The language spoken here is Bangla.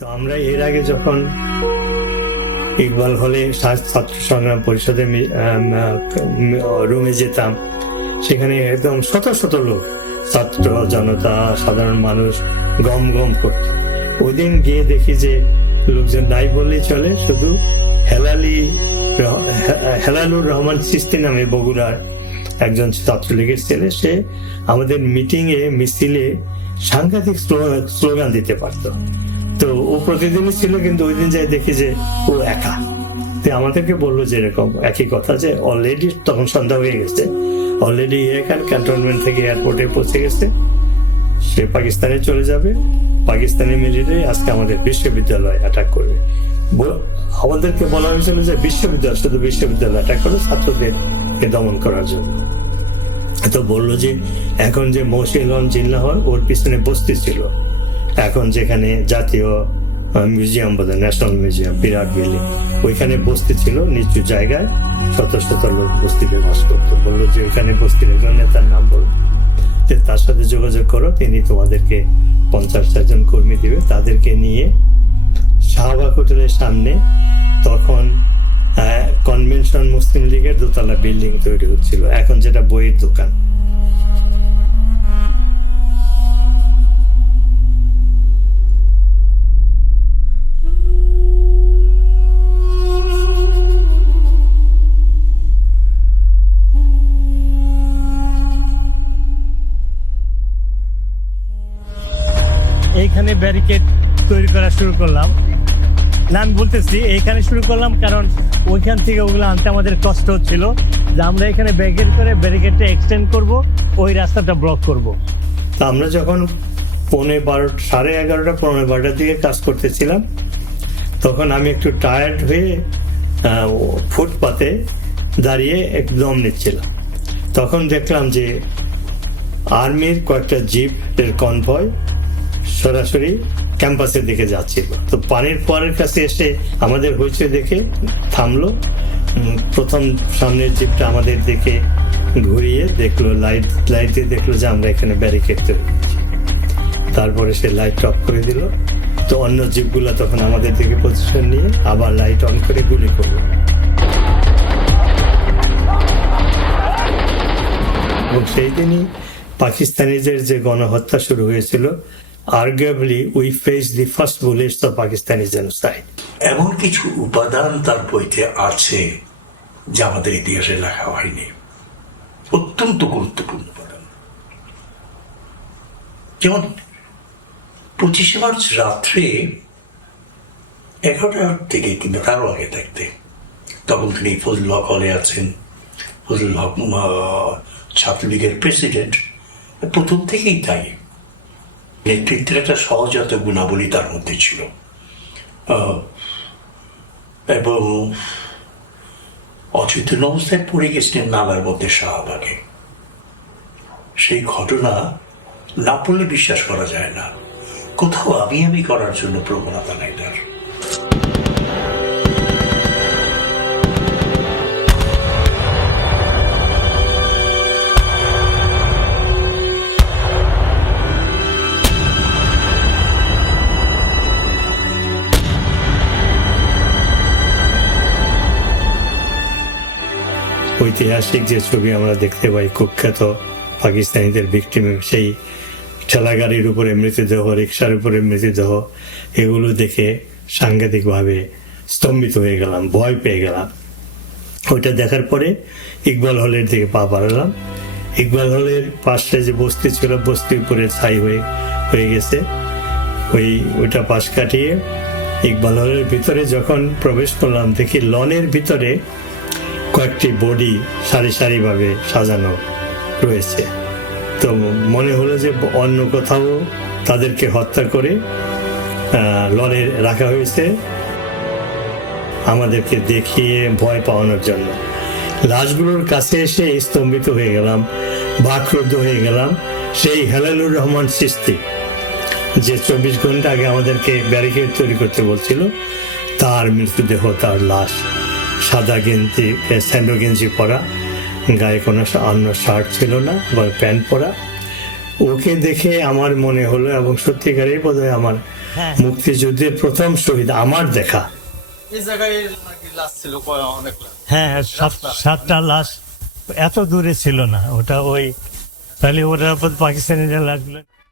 তো আমরা এর আগে যখন ইকবাল হলে ছাত্র সংগ্রাম পরিষদে রুমে যেতাম, সেখানে একদম শত শত লোক, ছাত্র জনতা, সাধারণ মানুষ গম গম করত। ওই দিন গিয়ে দেখি যে লোকজন নাই বললেই চলে, শুধু হেলালুর রহমান চিস্তি নামে বগুড়ার একজন ছাত্রলীগের ছেলে, সে আমাদের মিটিং এ মিছিলে সাংঘাতিক স্লোগান দিতে পারত। তো ও প্রতিদিনই ছিল, কিন্তু ওই দিন যাই দেখি যে ও একা। তো আমাদেরকে বললো যে এরকম একই কথা, যে অলরেডি তখন সন্ধ্যা হয়ে গেছে, অলরেডি এখানে ক্যান্টনমেন্ট থেকে এয়ারপোর্টে পৌঁছে গেছে, সে পাকিস্তানে চলে যাবে, পাকিস্তানি মিলিটারি আজকে আমাদের বিশ্ববিদ্যালয় অ্যাটাক করবে। আমাদেরকে বলা হয়েছিল যে বিশ্ববিদ্যালয়, শুধু বিশ্ববিদ্যালয় অ্যাটাক করে ছাত্রদেরকে দমন করার জন্য। তো বললো যে এখন যে মৌসিলন জিন্নাহর ওর পিছনে বস্তি ছিল, এখন যেখানে জাতীয় মিউজিয়াম বলে, ন্যাশনাল মিউজিয়াম, বিরাট বিল্ডিং, ওইখানে বস্তি ছিল নিচু জায়গায়, শত শত লোক বস্তিতে বাস করতো। বললো যে ওইখানে বস্তির একজন নেতার নাম বললো, তার সাথে যোগাযোগ করো, তিনি তোমাদেরকে 50 জন কর্মী দিবে। তাদেরকে নিয়ে শাহবাগ হোটেলের সামনে তখন কনভেনশন মুসলিম লীগের দোতলা বিল্ডিং তৈরি হচ্ছিল, এখন যেটা বইয়ের দোকান। এইখানে ব্যারিকেড তৈরি করা শুরু করলাম। না, আমি বলতেছি এইখানে শুরু করলাম কারণ ওইখান থেকে ওগুলো আনতে আমাদের কষ্ট হচ্ছিল, যে আমরা এখানে ব্যারিকেডটা এক্সটেন্ড করব, ওই রাস্তাটা ব্লক করব। তা আমরা যখন 11:30 পৌনে 12টার দিকে কাজ করতেছিলাম, তখন আমি একটু টায়ার্ড হয়ে ফুটপাতে দাঁড়িয়ে একদম নিচ্ছিলাম। তখন দেখলাম যে আর্মির কয়েকটা জিপের কনভয় সরাসরি ক্যাম্পাসের দিকে যাচ্ছিল। তো পানির ফোয়ারের কাছে এসে আমাদের হইচই দেখে থামলো। প্রথম সামনের জিপটা আমাদের দিকে ঘুরিয়ে দেখলো, লাইট দিয়ে দেখলো যে আমরা এখানে ব্যারিকেড তৈরি করছি। তারপরে সে লাইট অফ করে দিল। তো অন্য জিপগুলা তখন আমাদের দিকে পজিশন নিয়ে আবার লাইট অন করে গুলি করলো। এবং সেই দিনই পাকিস্তানিদের যে গণহত্যা শুরু হয়েছিল, arguably we faced the first bullets of Pakistani genocide. এমন কিছু উপাদান তার বইতে আছে যা আমাদের ইতিহাসে লেখা হয়নি, অত্যন্ত গুরুত্বপূর্ণ উপাদান। যেমন 25শে মার্চ রাত্রে 11টার দিকে, কিন্তু তারও আগে থাকতে, তখন তিনি ফজলুল হক হলে আছেন। ফজলুল হক ছাত্রলীগের প্রেসিডেন্ট, প্রথম থেকেই তাই নেতৃত্বের একটা সহজাত গুণাবলী তার মধ্যে ছিল, এবং অচেতন অবস্থায় পড়ে গেছিলেন নালার মধ্যে শাহবাগে। সেই ঘটনা না পড়লে বিশ্বাস করা যায় না। কোথাও আমি করার জন্য প্রবণতা নাই তার। ঐতিহাসিক যে ছবি আমরা দেখতে পাই, কুখ্যাত পাকিস্তানিদের ভিকটিম, সেই ঠেলাগাড়ির উপরে মৃতদেহ, রিক্সার উপরে মৃতদেহ, এগুলো দেখে সাংঘাতিকভাবে স্তম্ভিত হয়ে গেলাম, ভয় পেয়ে গেলাম। ওইটা দেখার পরে ইকবাল হলের দিকে পা বাড়ালাম। ইকবাল হলের পাশে যে বস্তি ছিল, বস্তির উপরে ছাই হয়ে গেছে। ওইটা পাশ কাটিয়ে ইকবাল হলের ভিতরে যখন প্রবেশ করলাম, দেখি লনের ভিতরে কয়েকটি বডি সারি সারিভাবে সাজানো রয়েছে। তো মনে হলো যে অন্য কোথাও তাদেরকে হত্যা করে লনে রাখা হয়েছে, আমাদেরকে দেখিয়ে ভয় পাওয়ানোর জন্য। লাশগুলোর কাছে এসে স্তম্ভিত হয়ে গেলাম, বাকরুদ্ধ হয়ে গেলাম। সেই হেলালুর রহমান চিস্তি, যে 24 ঘন্টা আগে আমাদেরকে ব্যারিকেড তৈরি করতে বলছিল, তার মৃতদেহ, তার লাশ, সাদা গেঞ্জি, স্যান্ডো গেঞ্জি পরা, গায়ে কোনো অন্য শার্ট ছিল না বা প্যান্ট পরা। ওকে দেখে আমার মনে হলো, এবং সত্যিকারের বোধহয় আমার হ্যাঁ। মুক্তিযুদ্ধের প্রথম শহীদ আমার দেখা। এই জায়গায় নাকি লাশ ছিল অনেক লাশ। হ্যাঁ, সাতটা লাশ এত দূরে ছিল না, ওটা ওই তাহলে ওটার উপর পাকিস্তানিরা লাগলো।